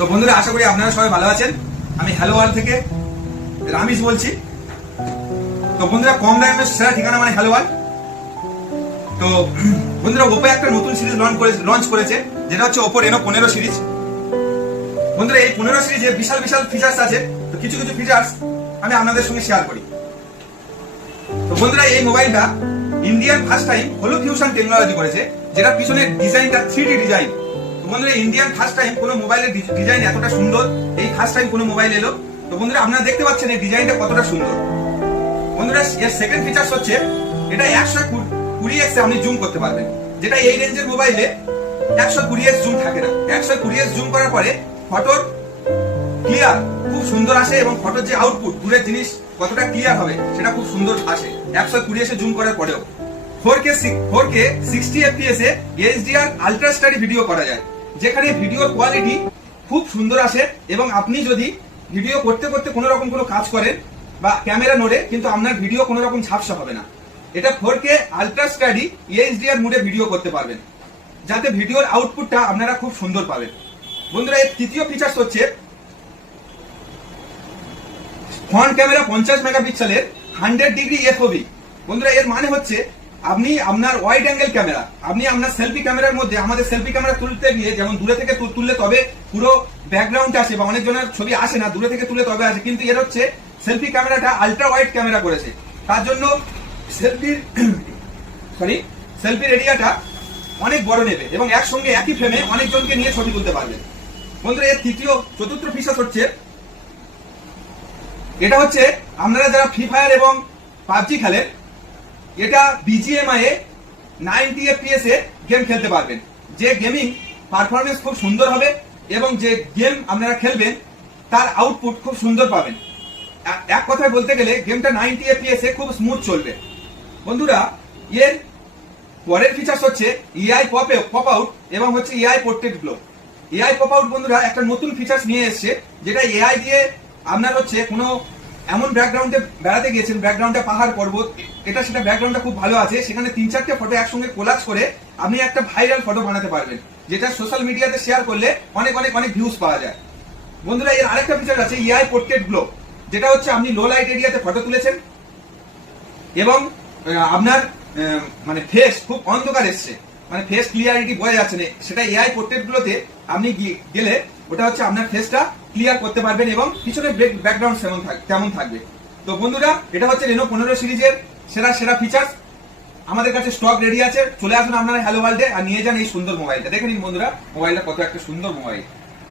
তো বন্ধুরা, আশা করি আপনারা সবাই ভালো আছেন। আমি হ্যালো ওয়ার্ল্ড থেকে রামিস বলছি। তো বন্ধুরা, কম দামের সেরা ঠিকানা মানে হ্যালো ওয়ার্ল্ড। তো বন্ধুরা, ওপো একটা নতুন সিরিজ লঞ্চ করেছে, যেটা হচ্ছে ওপো রেনো 15 সিরিজ। বন্ধুরা, এই 15 সিরিজে বিশাল বিশাল ফিচার্স আছে। তো কিছু কিছু ফিচার্স আমি আপনাদের সঙ্গে শেয়ার করি। তো বন্ধুরা, এই মোবাইলটা ইন্ডিয়ান ফার্স্ট টাইম হলো ফিউশন টেকনোলজি করেছে, যেটা পিছনের ডিজাইনটা 3D ডিজাইন। তো বন্ধুরা, ইন্ডিয়ান ফার্স্ট টাইম কোনো মোবাইলের ডিজাইন এতটা সুন্দর, এই ফার্স্ট টাইম কোনো মোবাইল এলো। তো বন্ধুরা, আপনারা দেখতে পাচ্ছেন এই ডিজাইনটা কতটা সুন্দর। বন্ধুরা, এর সেকেন্ড ফিচার্স হচ্ছে এটা 120x আপনি জুম করতে পারবেন, যেটা এই রেঞ্জের মোবাইলে 120x জুম থাকে না। 120x জুম করার পরে ফটোর ক্লিয়ার খুব সুন্দর আসে, এবং ফটোর যে আউটপুট, দূরের জিনিস কতটা ক্লিয়ার হবে সেটা খুব সুন্দর আসে 120x জুম করার পরেও। 4K 60 fps এ HDR আলট্রা স্টাডি ভিডিও করা যায়, যেখানে ভিডিওর কোয়ালিটি খুব সুন্দর আসে। এবং আপনি যদি ভিডিও করতে করতে কোনো রকম কোনো কাজ করেন বা ক্যামেরা নড়ে, কিন্তু আপনার ভিডিও কোনো রকম ঝাপসা হবে না। এটা 4K আলট্রা স্টাডি HDR মোডে ভিডিও করতে পারবেন, যাতে ভিডিওর আউটপুটটা আপনারা খুব সুন্দর পাবেন। বন্ধুরা, এর তৃতীয় ফিচার্স হচ্ছে ফ্রন্ট ক্যামেরা 50 মেগাপিক্সেলের 100 ডিগ্রি FOV। বন্ধুরা, এর মানে হচ্ছে আপনি আপনার ওয়াইড অ্যাঙ্গেল ক্যামেরা, আপনি আপনার সেলফি ক্যামেরার মধ্যে, আমাদের সেলফি ক্যামেরা তুলতে গিয়ে যেমন দূরে থেকে তুললে তবে পুরো ব্যাকগ্রাউন্ড আসে, বা অনেকজনের ছবি আসে না, দূরে থেকে তুলে তবে আসে। কিন্তু এর হচ্ছে সেলফি ক্যামেরাটা আলট্রা ওয়াইড ক্যামেরা করেছে, তার জন্য সেলফির এরিয়াটা অনেক বড় নেবে, এবং একসঙ্গে একই ফ্রেমে অনেকজনকে নিয়ে ছবি তুলতে পারবে। বন্ধুরা, এর চতুর্থ ফিচার হচ্ছে এটা হচ্ছে আপনারা যারা ফ্রি ফায়ার এবং পাবজি খেলেন, এটা BGMI এ 90 fps এ গেম খেলতে পারবেন, যে গেমিং পারফরমেন্স খুব সুন্দর হবে, এবং যে গেম আপনারা খেলবেন তার আউটপুট খুব সুন্দর পাবেন। এক কথায় বলতে গেলে গেমটা 90 fps এ খুব স্মুথ চলবে। বন্ধুরা, এর পরের ফিচার্স হচ্ছে AI পপ আউট এবং হচ্ছে AI portrait glow. AI pop out বন্ধুরা একটা নতুন ফিচার্স নিয়ে এসেছে, যেটা AI দিয়ে আপনার হচ্ছে কোনো এমন ব্যাকগ্রাউন্ডে বেড়াতে গিয়েছেন, ব্যাকগ্রাউন্ডে পাহাড় পর্বত, এটা সেটা ব্যাকগ্রাউন্ডটা খুব ভালো আছে, সেখানে 3-4টে ফটো একসঙ্গে কোলাজ করে আপনি একটা ভাইরাল ফটো বানাতে পারবেন, যেটা সোশ্যাল মিডিয়াতে শেয়ার করলে অনেক অনেক অনেক ভিউজ পাওয়া যায়। বন্ধুরা, এর আরেকটা ফিচার আছে AI পোর্ট্রেট গ্লো, যেটা হচ্ছে আপনি লো লাইট এরিয়াতে ফটো তুলেছেন এবং আপনার মানে ফেস খুব অন্ধকার এসছে, মানে ফেস ক্লিয়ারিটি বোঝা যাচ্ছে না, সেটা AI পোর্ট্রেট গুলোতে আপনি গেলে ওটা হচ্ছে আপনার ফেসটা ক্লিয়ার করতে পারবেন, এবং পিছনে ব্যাকগ্রাউন্ড তেমন থাকবে। তো বন্ধুরা, এটা হচ্ছে রেনো 15 সিরিজের সেরা সেরা ফিচার্স। আমাদের কাছে স্টক রেডি আছে, চলে আসুন আপনারা হ্যালো ওয়ার্ল্ডে আর নিয়ে যান এই সুন্দর মোবাইলটা। দেখে নিন বন্ধুরা, মোবাইলটা কত একটা সুন্দর মোবাইল।